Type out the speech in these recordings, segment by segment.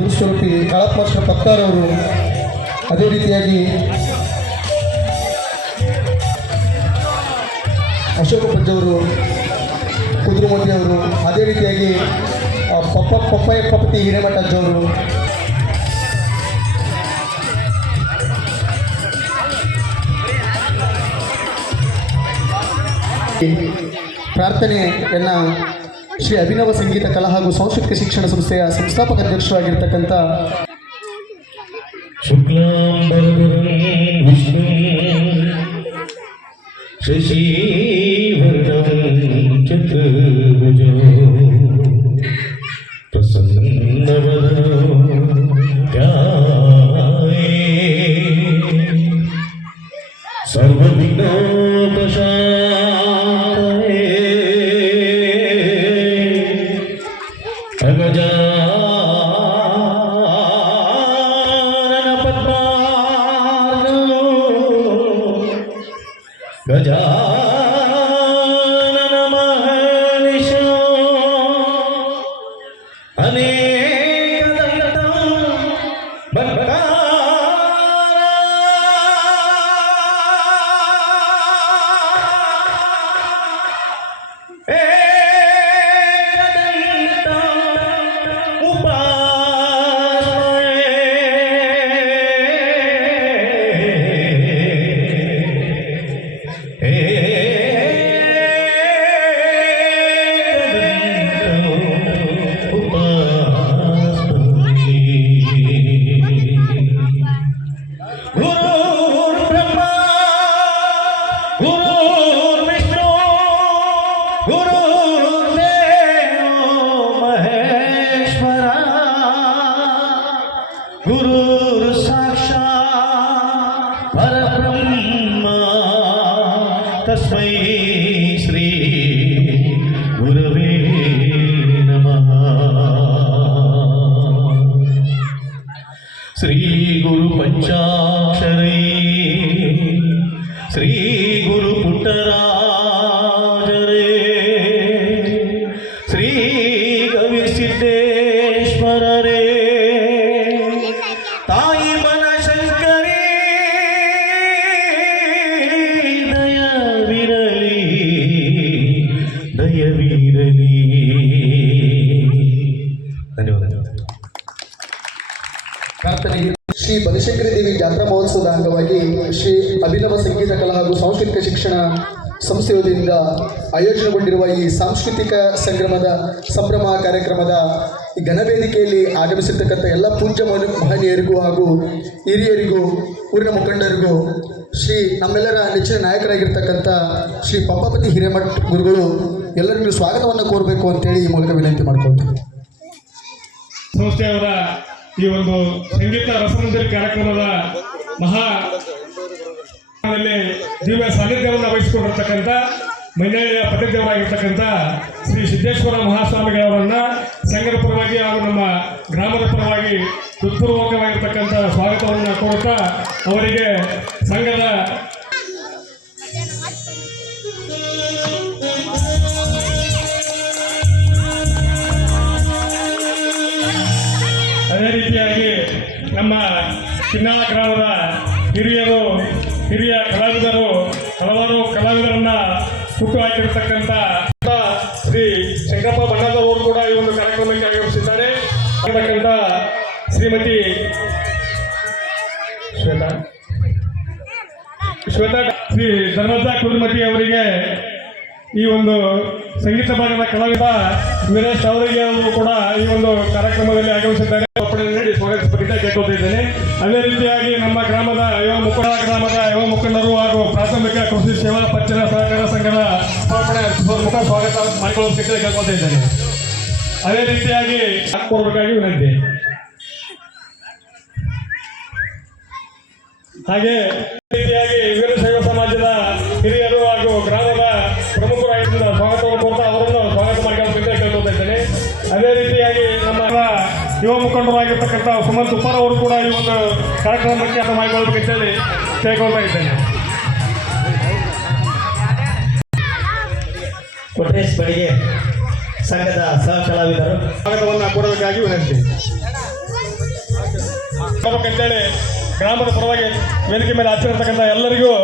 ಗುರುಸ್ವರೂಪಿ ಕಾಳಪ್ಪ ಪತ್ತಾರ್ ಅವರು, ಅದೇ ರೀತಿಯಾಗಿ ಅಶೋಕ ಪಜ್ಜವರು, ಕುದುರುಮತಿ ಅವರು, ಅದೇ ರೀತಿಯಾಗಿ ಪಪ್ಪತಿ ಹಿರೇಮಠ ಅಜ್ಜವರು, ಪ್ರಾರ್ಥನೆಯನ್ನು ಶ್ರೀ ಅಭಿನವ ಸಂಗೀತ ಕಲಾ ಹಾಗೂ ಸಾಂಸ್ಕೃತಿಕ ಶಿಕ್ಷಣ ಸಂಸ್ಥೆಯ ಸಂಸ್ಥಾಪಕ ಅಧ್ಯಕ್ಷರಾಗಿರ್ತಕ್ಕಂಥ ವಿಷ್ಣು ಶಶಿವರ್ಣಂ ಚತುರ್ಭುಜ ಪ್ರಸನ್ನವದನೋ ಧ್ಯಾಯೇ ಸರ್ವವಿಘ್ನೋಪಶಾಂತಯೇ ಗಜಾನನ ಪದ್ಮಾರ್ಗೋ ಗಜಾನನ ಮಹರ್ನಿಶೋ ಅನೇಕದಂತಂ ಭಕ್ತಾನಾಂ ಗುರು ಸಾಕ್ಷಾತ್ ಪರಬ್ರಹ್ಮ ತಸ್ಮೈ ಶ್ರೀ ಗುರವೇ ನಮಃ. ಶ್ರೀ ಗುರು ಪಂಚಾಕ್ಷರೈ ಶ್ರೀ ಗುರು ಪುಟ್ಟರಾಜರೇ ಶ್ರೀ ಕವಿ ಸಿದ್ದೇಶ್ವರರೇ ತಾಯಿ ಬನಶಂಕರಿ ದಯವಿರಲಿ ದಯವಿರಲಿ. ಧನ್ಯವಾದ. ಪ್ರಾರ್ಥನೆಗೆ ಶ್ರೀ ಬನಶಂಕರಿ ದೇವಿ ಜಾತ್ರಾ ಮಹೋತ್ಸವದ ಅಂಗವಾಗಿ ಶ್ರೀ ಅಭಿನವ ಸಂಗೀತ ಕಲಾ ಹಾಗೂ ಸಾಂಸ್ಕೃತಿಕ ಶಿಕ್ಷಣ ಸಂಸ್ಥೆ ವತಿಯಿಂದ ಆಯೋಜನೆಗೊಂಡಿರುವ ಈ ಸಾಂಸ್ಕೃತಿಕ ಸಂಭ್ರಮದ ಕಾರ್ಯಕ್ರಮದ ಈ ಘನವೇದಿಕೆಯಲ್ಲಿ ಆಗಮಿಸಿರ್ತಕ್ಕಂಥ ಎಲ್ಲ ಪೂಜ್ಯ ಮಹನೀಯರಿಗೂ ಹಾಗೂ ಹಿರಿಯರಿಗೂ ಊರಿನ ಮುಖಂಡರಿಗೂ ಶ್ರೀ ನಮ್ಮೆಲ್ಲರ ನೆಚ್ಚಿನ ನಾಯಕರಾಗಿರ್ತಕ್ಕಂಥ ಶ್ರೀ ಪಂಪಾಪತಿ ಹಿರೇಮಠ ಗುರುಗಳು ಎಲ್ಲರಿಗೂ ಸ್ವಾಗತವನ್ನು ಕೋರಬೇಕು ಅಂತೇಳಿ ಈ ಮೂಲಕ ವಿನಂತಿ ಮಾಡ್ಕೊಳ್ತೀನಿ. ಸಂಸ್ಥೆಯವರ ಈ ಒಂದು ಸಂಗೀತ ರಸಮಂದಿರ ಕಾರ್ಯಕ್ರಮದ ಮಹಾ ದಿವ್ಯ ಸಾನ್ನಿಧ್ಯವನ್ನು ವಹಿಸಿಕೊಂಡಿರ್ತಕ್ಕಂಥ ಮೈನಳ್ಳಿಯ ಪಟ್ಟದೇವರಾಗಿರ್ತಕ್ಕಂಥ ಶ್ರೀ ಸಿದ್ದೇಶ್ವರ ಮಹಾಸ್ವಾಮಿಗಳವರನ್ನ ಸಂಘದ ಪರವಾಗಿ ಹಾಗೂ ನಮ್ಮ ಗ್ರಾಮದ ಪರವಾಗಿ ಹೃತ್ಪೂರ್ವಕವಾಗಿರ್ತಕ್ಕಂಥ ಸ್ವಾಗತವನ್ನು ಕೋರುತ್ತಾ ಅವರಿಗೆ ಸಂಘದ ಅದೇ ರೀತಿಯಾಗಿ ನಮ್ಮ ಕಿನ್ನಾಳ ಗ್ರಾಮದ ಹಿರಿಯ ಕಲಾವಿದರು ಹಲವಾರು ಕಲಾವಿದರನ್ನ ಹುಟ್ಟುಹಾಕಿರ್ತಕ್ಕಂಥ ಶ್ರೀ ಶಂಕರಪ್ಪ ಬಣ್ಣದವರು ಕೂಡ ಈ ಒಂದು ಕಾರ್ಯಕ್ರಮಕ್ಕೆ ಆಗಮಿಸಿದ್ದಾರೆ. ಶ್ರೀಮತಿ ಶ್ವೇತಾ ಶ್ರೀ ಧರ್ಮಜ ಕುದುರುಮತಿ ಅವರಿಗೆ ಈ ಒಂದು ಸಂಗೀತ ಭಾಗದ ಕಲಾವಿದ ವೀರೇಶ್ ಅವರಿಗೆ ಕೂಡ ಈ ಒಂದು ಕಾರ್ಯಕ್ರಮದಲ್ಲಿ ಆಗಮಿಸಿದ್ದಾರೆ. ನೀಡಿ ಸ್ವಾಗತಿಸಬೇಕಿದ್ದ ಕೇಳ್ಕೊತಿದ್ದೇನೆ. ಅದೇ ರೀತಿಯಾಗಿ ನಮ್ಮ ಗ್ರಾಮದ ಯುವ ಮುಖಂಡರು ಹಾಗೂ ಪ್ರಾಥಮಿಕ ಕೃಷಿ ಸೇವಾ ಪತ್ತಿನ ಸಹಕಾರ ಸಂಘದ ಮುಖ ಸ್ವಾಗತ ಮಾಡಿಕೊಳ್ಳೋದಕ್ಕೆ ಕೇಳ್ಕೊತಾ ಇದ್ದೇನೆ. ಅದೇ ರೀತಿಯಾಗಿ ಹಾಕೋರ್ಬೇಕಾಗಿ ವಿನಂತಿ. ಹಾಗೆ ರೀತಿಯಾಗಿ ವೀರಶೈವ ಸಮಾಜದ ಹಿರಿಯರು ಹಾಗೂ ಗ್ರಾಮದ ಪ್ರಮುಖರಾಗಿದ್ದ ಸ್ವಾಗತವನ್ನು ಕೋರ್ತಾ ಅವರನ್ನು ಸ್ವಾಗತ ಮಾಡಿಕೊಳ್ಳೋದಕ್ಕೆ ಕೇಳ್ಕೊತಾ ಇದ್ದೇನೆ. ಅದೇ ರೀತಿಯಾಗಿ ನಮ್ಮ ಯುವ ಮುಖಂಡರಾಗಿರ್ತಕ್ಕಂಥ ಸುಮಂತ್ ಉಪ್ಪಾರ್ ಅವರು ಕೂಡ ಈ ಒಂದು ಕಾರ್ಯಕ್ರಮಕ್ಕೆ ಮಾಡಿಕೊಳ್ಳಬೇಕಂತೇಳಿ ಕೇಳ್ಕೊಳ್ತಾ ಇದ್ದೇನೆ. ಕೊಟ್ರೇಶ್ ಬಳಿಗೆ ಸಂಘದ ಸಹ ಕಲಾವಿದರು ಸ್ವಾಗತವನ್ನು ಕೊಡಬೇಕಾಗಿ ವಿನಂತಿ. ಅಂತೇಳಿ ಗ್ರಾಮದ ಪರವಾಗಿ ವೇದಿಕೆ ಮೇಲೆ ಹಾಜರಿರ್ತಕ್ಕಂಥ ಎಲ್ಲರಿಗೂ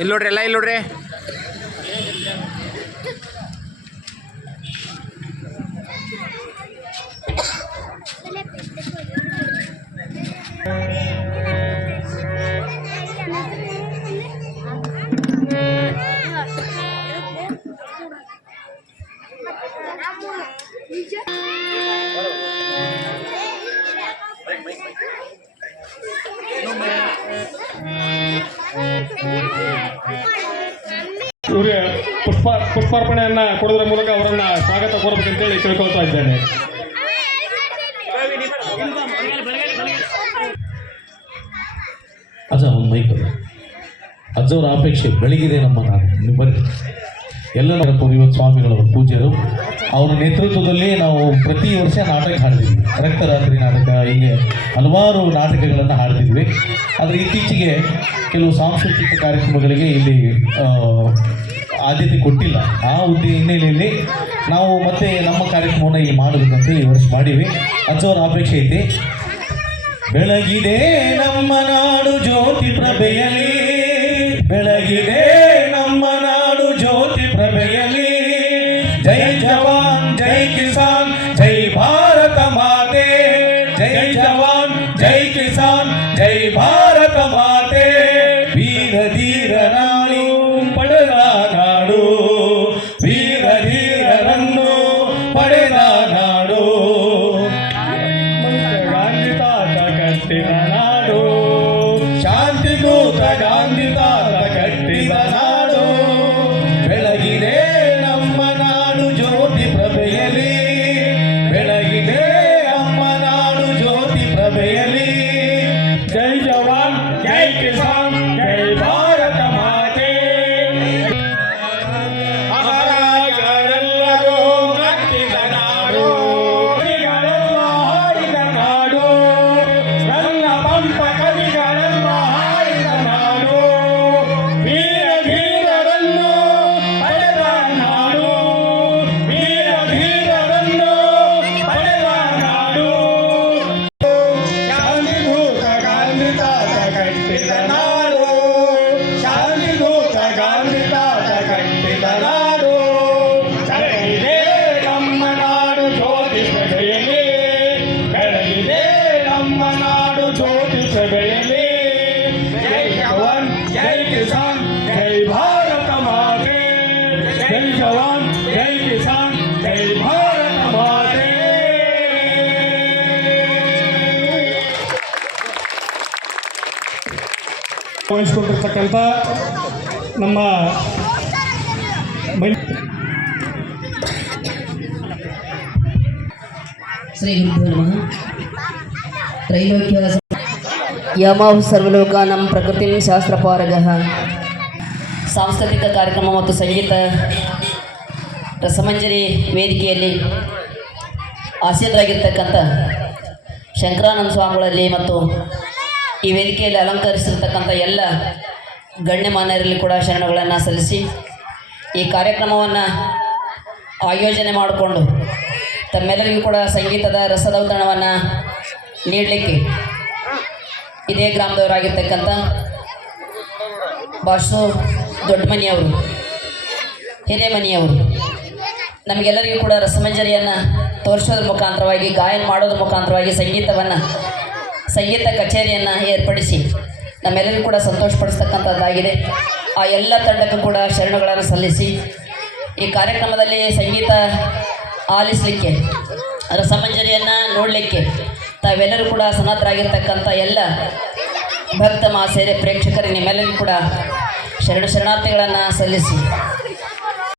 ಇಲ್ಲಿ ನೋಡ್ರಿ ಎಲ್ಲ ಇಲ್ಲಿ ನೋಡ್ರಿ ಇವರಿಗೆ ಪುಷ್ಪಾರ್ಪಣೆಯನ್ನ ಕೊಡೋದ್ರ ಮೂಲಕ ಅವರನ್ನ ಸ್ವಾಗತ ಕೋರಬೇಕಂತೇಳಿ ಕೇಳ್ಕೊಳ್ತಾ ಇದ್ದೇನೆ. ಅಜ್ಜ ಒಂದು ಮೈಕ್ ಅಜ್ಜವರ ಅಪೇಕ್ಷೆ ಬೆಳಗಿದೆ ನಮ್ಮ ಬರ್ರಿ ಎಲ್ಲ ಇವತ್ತು ಸ್ವಾಮಿಗಳವರ ಪೂಜ್ಯರು ಅವರ ನೇತೃತ್ವದಲ್ಲಿ ನಾವು ಪ್ರತಿ ವರ್ಷ ನಾಟಕ ಹಾಡ್ತಿದ್ವಿ. ರಕ್ತರಾತ್ರಿ ನಾಟಕ, ಹೀಗೆ ಹಲವಾರು ನಾಟಕಗಳನ್ನು ಹಾಡ್ತಿದ್ವಿ. ಆದರೆ ಇತ್ತೀಚೆಗೆ ಕೆಲವು ಸಾಂಸ್ಕೃತಿಕ ಕಾರ್ಯಕ್ರಮಗಳಿಗೆ ಇಲ್ಲಿ ಆದ್ಯತೆ ಕೊಟ್ಟಿಲ್ಲ. ಆ ಹಿನ್ನೆಲೆಯಲ್ಲಿ ನಾವು ಮತ್ತೆ ನಮ್ಮ ಕಾರ್ಯಕ್ರಮವನ್ನು ಇಲ್ಲಿ ಮಾಡಬೇಕಂತ ಈ ವರ್ಷ ಮಾಡೀವಿ. ಅಜ್ಜವರ ಅಪೇಕ್ಷೆ ಐತಿ. ಬೆಳಗಿದೆ ನಮ್ಮ ನಾಡು ಜ್ಯೋತಿ ಪ್ರಭೆಯಲಿ, ಬೆಳಗಿದೆ ನಮ್ಮ ನಾಡು ಜ್ಯೋತಿ ಪ್ರಭೆಯಲಿ. ಜೈ ಜವಾನ್ ಜೈ ಕಿಸಾನ್ ಜೈ ಭಾರತ ಮಾತೆ, ಜೈ ಜವಾನ್ ಜೈ ಕಿಸಾನ್ ಜೈ ಭಾರತ ಮಾತೆ. ವೀರ ಧೀರ ನಾಡು ಪಡೆದ ನಾಡು, ವೀರ ಧೀರರನ್ನು ಪಡೆದ ನಾಡು. ಗಾಂಧಿ ತಾತ ಕಟ್ಟಿದ ನಾಡು, ಶಾಂತಿದೂತ ಗಾಂಧಿ ತಾತ ಕಟ್ಟಿದ ನಾಡು. ಬೆಳಗಿದೆ ನಮ್ಮ ನಾಡು ಜ್ಯೋತಿ ಪ್ರಭೆಯಲಿ, ಬೆಳಗಿದೆ ನಮ್ಮ ನಾಡು ಜ್ಯೋತಿ ಪ್ರಭೆಯಲಿ. ಜೈ ಜವಾನ್ ಜೈ ಕಿಸಾನ್ ಜೈ ಭಾರತ ಮಾತೆ. ಮಹಾರಾಜರೆಲ್ಲರೂ ಕಟ್ಟಿದ ನಾಡು, ಕವಿಗಳೆಲ್ಲ ಹಾಡಿದ ನಾಡು, ರಂಗ ಪಂಪ ಕವಿಗಳೆಲ್ಲ ಹಾಡಿದ ನಾಡು. ವೀರ ಧೀರರನ್ನು ಪಡೆದ ನಾಡು, ವೀರ ಧೀರರನ್ನು ಪಡೆದ ನಾಡು. ಶಾಂತಿದೂತ ಗಾಂಧಿ ತಾತ ಕಟ್ಟಿದ ನಾಡು, ಶಾಂತಿದೂತ ಗಾಂಧಿ ತಾತ ಕಟ್ಟಿದ ನಾಡು. ಬೆಳಗಿದೆ ನಮ್ಮ ನಾಡು ಜ್ಯೋತಿ ಪ್ರಭೆಯಲಿ, ಬೆಳಗಿದೆ ನಮ್ಮ ನಾಡು ಜ್ಯೋತಿ ಪ್ರಭೆಯಲಿ. ಜೈ ಜವಾನ್ ಜೈ ಕಿಸಾನ್ ಜೈ ಭಾರತ ಮಾತೆ, ಜೈ ಜವಾನ್ ಜೈ ಕಿಸಾನ್ ಜೈ ಭಾರತ ಮಾತೆ. ವಹಿಸಿಕೊಂಡಿರ್ತಕ್ಕಂಥ ನಮ್ಮ ಶ್ರೀ ಗುರುಭ್ಯೋ ನಮಃ. ತ್ರೈಲೋಕ್ಯ ಯಮೌ ಸರ್ವಲೋಕಾನಾಂ ಪ್ರಕೃತಿಂ ಶಾಸ್ತ್ರಪಾರಗಃ. ಸಾಂಸ್ಕೃತಿಕ ಕಾರ್ಯಕ್ರಮ ಮತ್ತು ಸಂಗೀತ ರಸಮಂಜರಿ ವೇದಿಕೆಯಲ್ಲಿ ಆಸೀನರಾಗಿರ್ತಕ್ಕಂಥ ಶಂಕರಾನಂದ ಸ್ವಾಮಿಗಳಲ್ಲಿ ಮತ್ತು ಈ ವೇದಿಕೆಯಲ್ಲಿ ಅಲಂಕರಿಸಿರ್ತಕ್ಕಂಥ ಎಲ್ಲ ಗಣ್ಯಮಾನ್ಯರಲ್ಲಿ ಕೂಡ ಶರಣಗಳನ್ನು ಸಲ್ಲಿಸಿ ಈ ಕಾರ್ಯಕ್ರಮವನ್ನು ಆಯೋಜನೆ ಮಾಡಿಕೊಂಡು ತಮ್ಮೆಲ್ಲರಿಗೂ ಕೂಡ ಸಂಗೀತದ ರಸದೌತಣವನ್ನು ನೀಡಲಿಕ್ಕೆ ಇದೇ ಗ್ರಾಮದವರಾಗಿರ್ತಕ್ಕಂಥ ಬಾಸು ದೊಡ್ಡಮನಿಯವರು, ಹಿರೇಮನಿಯವರು ನಮಗೆಲ್ಲರಿಗೂ ಕೂಡ ರಸಮಂಜರಿಯನ್ನು ತೋರಿಸೋದ್ರ ಮುಖಾಂತರವಾಗಿ, ಗಾಯನ ಮಾಡೋದ್ರ ಮುಖಾಂತರವಾಗಿ ಸಂಗೀತ ಕಚೇರಿಯನ್ನು ಏರ್ಪಡಿಸಿ ನಮ್ಮೆಲ್ಲರಿಗೂ ಕೂಡ ಸಂತೋಷಪಡಿಸ್ತಕ್ಕಂಥದ್ದಾಗಿದೆ. ಆ ಎಲ್ಲ ತಂಡಕ್ಕೂ ಕೂಡ ಶರಣಗಳನ್ನು ಸಲ್ಲಿಸಿ ಈ ಕಾರ್ಯಕ್ರಮದಲ್ಲಿ ಸಂಗೀತ ಆಲಿಸಲಿಕ್ಕೆ, ರಸಮಂಜರಿಯನ್ನು ನೋಡಲಿಕ್ಕೆ ತಾವೆಲ್ಲರೂ ಕೂಡ ಸನ್ನದ್ಧರಾಗಿರ್ತಕ್ಕಂಥ ಎಲ್ಲ ಭಕ್ತ ಮಹಾಶಯರೇ, ಪ್ರೇಕ್ಷಕರಿಗೆ ನಿಮ್ಮೆಲ್ಲರಿಗೂ ಕೂಡ ಶರಣಾರ್ಥಿಗಳನ್ನು ಸಲ್ಲಿಸಿ